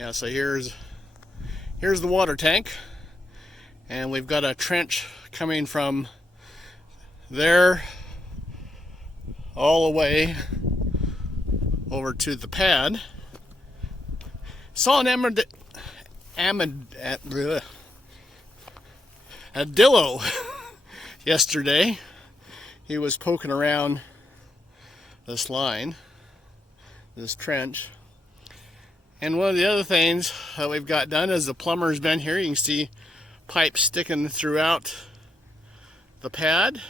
Yeah, so here's the water tank, and we've got a trench coming from there all the way over to the pad. Saw an armadillo yesterday. He was poking around this line, this trench. And one of the other things that we've got done is the plumber's been here. You can see pipes sticking throughout the pad.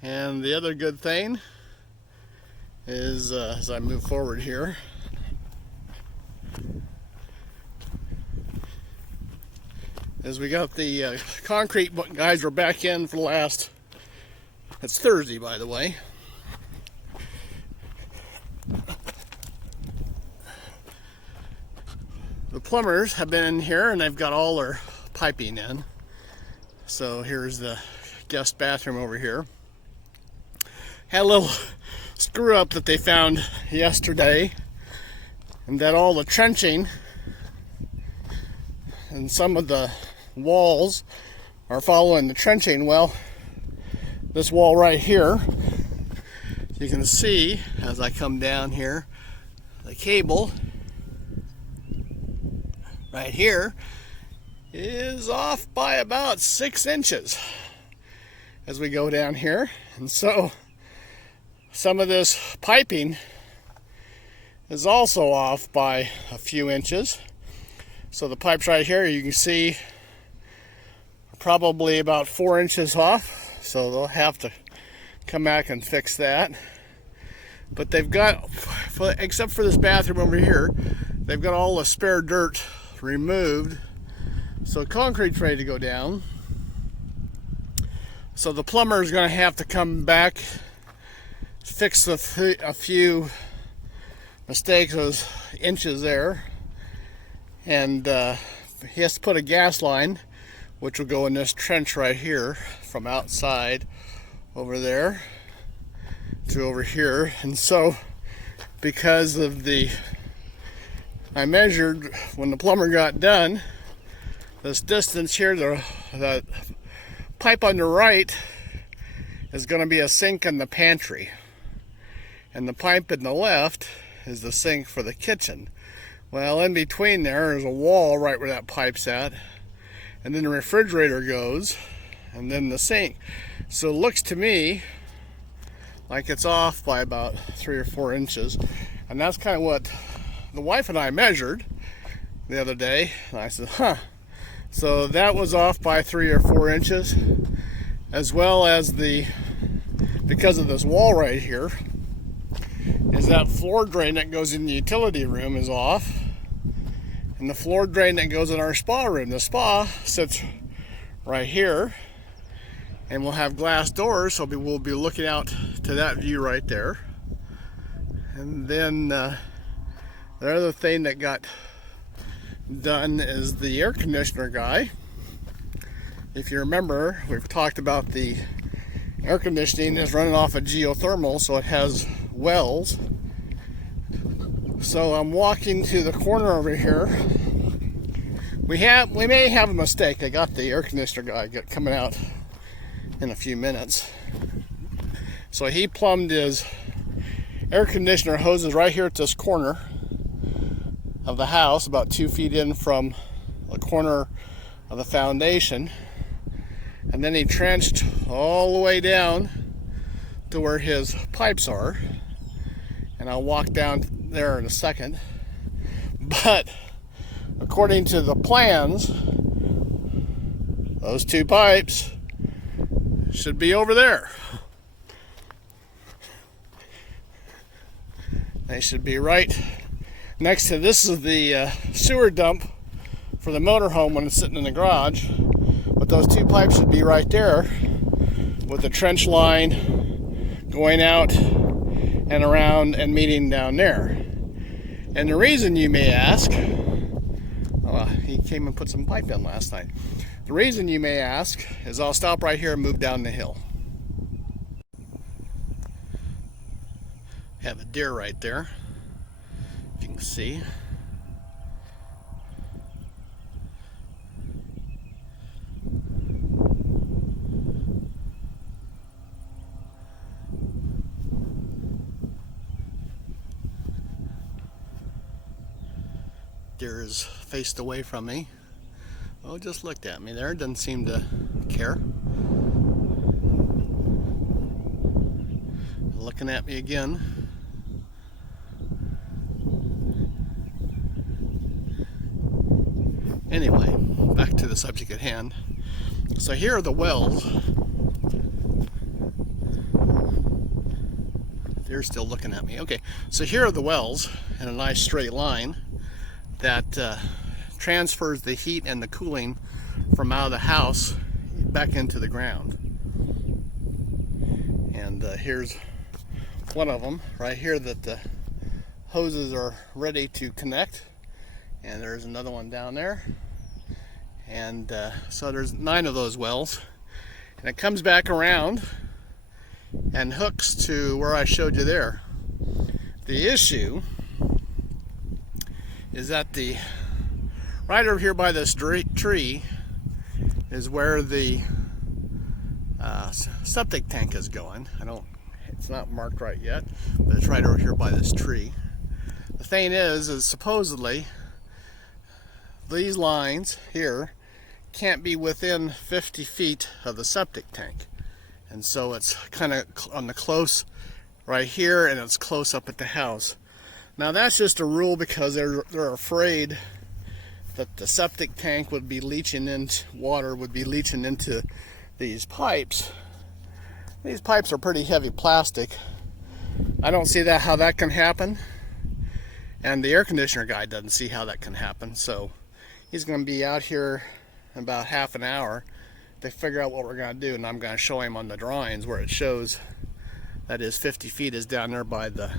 And the other good thing is, as I move forward here, is we got the concrete guys were back in for the last, it's Thursday by the way. The plumbers have been in here and they've got all their piping in. So here's the guest bathroom over here. Had a little screw up that they found yesterday, and that all the trenching and some of the walls are following the trenching. Well, this wall right here, you can see as I come down here, the cable right here is off by about 6 inches as we go down here. And so some of this piping is also off by a few inches. So the pipes right here, you can see, are probably about 4 inches off. So they'll have to come back and fix that. But they've got, except for this bathroom over here, they've got all the spare dirt removed, so concrete's ready to go down. So the plumber is going to have to come back, fix a few mistakes, those inches there, and he has to put a gas line which will go in this trench right here from outside over there to over here. And so because of I measured when the plumber got done, this distance here, the pipe on the right is going to be a sink in the pantry, and the pipe in the left is the sink for the kitchen. Well, in between there is a wall right where that pipe's at, and then the refrigerator goes, and then the sink. So it looks to me like it's off by about 3 or 4 inches, and that's kind of what the wife and I measured the other day, and I said, huh. So that was off by 3 or 4 inches, as well as because of this wall right here, is that floor drain that goes in the utility room is off, and the floor drain that goes in our spa room. The spa sits right here, and we'll have glass doors, so we'll be looking out to that view right there. And then the other thing that got done is the air conditioner guy. If you remember, we've talked about the air conditioning is running off a geothermal, so it has wells. So I'm walking to the corner over here. We may have a mistake. I got the air conditioner guy coming out in a few minutes. So he plumbed his air conditioner hoses right here at this corner of the house, about 2 feet in from the corner of the foundation, and then he trenched all the way down to where his pipes are, and I'll walk down there in a second. But according to the plans, those 2 pipes should be over there. They should be right next to, this is the sewer dump for the motorhome when it's sitting in the garage. But those 2 pipes should be right there with the trench line going out and around and meeting down there. And the reason, you may ask, he came and put some pipe in last night. The reason, you may ask, is I'll stop right here and move down the hill. Have a deer right there, if you can see. deer is faced away from me. Oh, just looked at me there. Doesn't seem to care. Looking at me again. Anyway, back to the subject at hand. So here are the wells. They're still looking at me. Okay, so here are the wells in a nice straight line that transfers the heat and the cooling from out of the house back into the ground. And here's one of them right here that the hoses are ready to connect. And there's another one down there. And so there's 9 of those wells. And it comes back around and hooks to where I showed you there. The issue is that right over here by this tree is where the septic tank is going. It's not marked right yet, but it's right over here by this tree. The thing is supposedly these lines here can't be within 50 feet of the septic tank. And so it's kind of on the close right here, and it's close up at the house. Now that's just a rule because they're afraid that the septic tank would be leaching into water, would be leaching into these pipes. These pipes are pretty heavy plastic. I don't see how that can happen. And the air conditioner guy doesn't see how that can happen. So he's going to be out here in about half an hour to figure out what we're going to do, and I'm going to show him on the drawings where it shows that is 50 feet is down there by the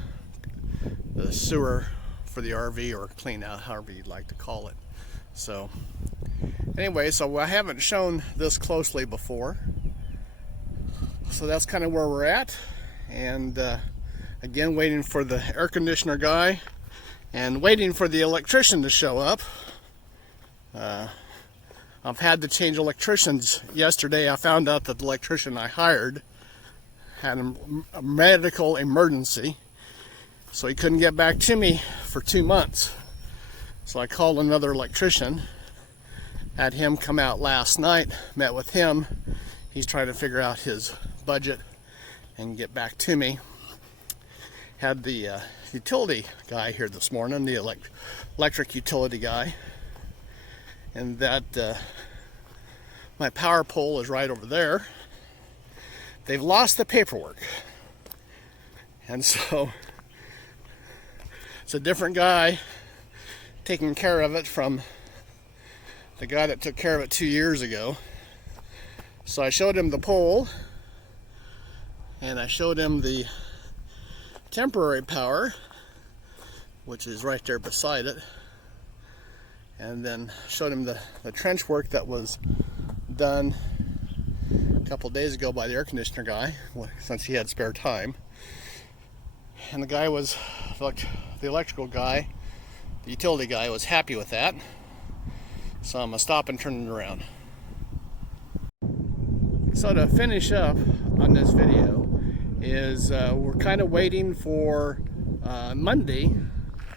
sewer for the RV, or clean out, however you'd like to call it. So anyway, so I haven't shown this closely before, so that's kind of where we're at. And again, waiting for the air conditioner guy and waiting for the electrician to show up. I've had to change electricians. Yesterday I found out that the electrician I hired had a medical emergency, so he couldn't get back to me for 2 months. So I called another electrician, had him come out last night, met with him. He's trying to figure out his budget and get back to me. Had the utility guy here this morning, the electric utility guy. And that my power pole is right over there. They've lost the paperwork, and so it's a different guy taking care of it from the guy that took care of it 2 years ago. So I showed him the pole, and I showed him the temporary power, which is right there beside it. And then showed him the trench work that was done a couple days ago by the air conditioner guy, since he had spare time. And the guy was, the electrical guy, the utility guy, was happy with that. So I'm going to stop and turn it around. So to finish up on this video is we're kind of waiting for Monday,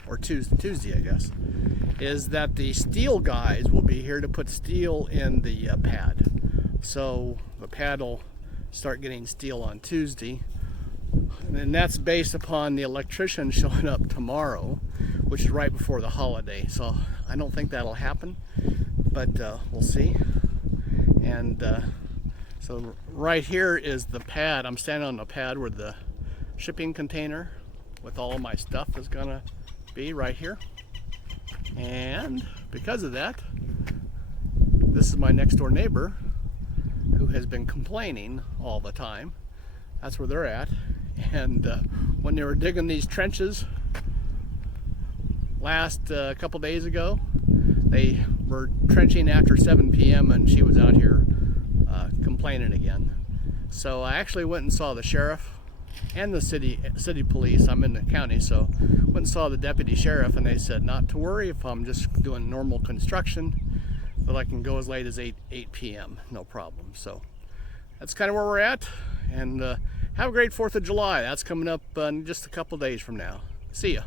or Tuesday I guess, is that the steel guys will be here to put steel in the pad. So the pad will start getting steel on Tuesday, and that's based upon the electrician showing up tomorrow, which is right before the holiday. So I don't think that'll happen, but we'll see. And so right here is the pad. I'm standing on the pad where the shipping container with all of my stuff is gonna be, right here. And because of that, this is my next door neighbor who has been complaining all the time. That's where they're at. And when they were digging these trenches last couple days ago, they were trenching after 7 p.m. and she was out here complaining again. So I actually went and saw the sheriff and the city police. I'm in the county, so went and saw the deputy sheriff, and they said not to worry if I'm just doing normal construction, that I can go as late as 8 p.m. no problem. So that's kind of where we're at, and have a great 4th of July. That's coming up in just a couple days from now. See ya.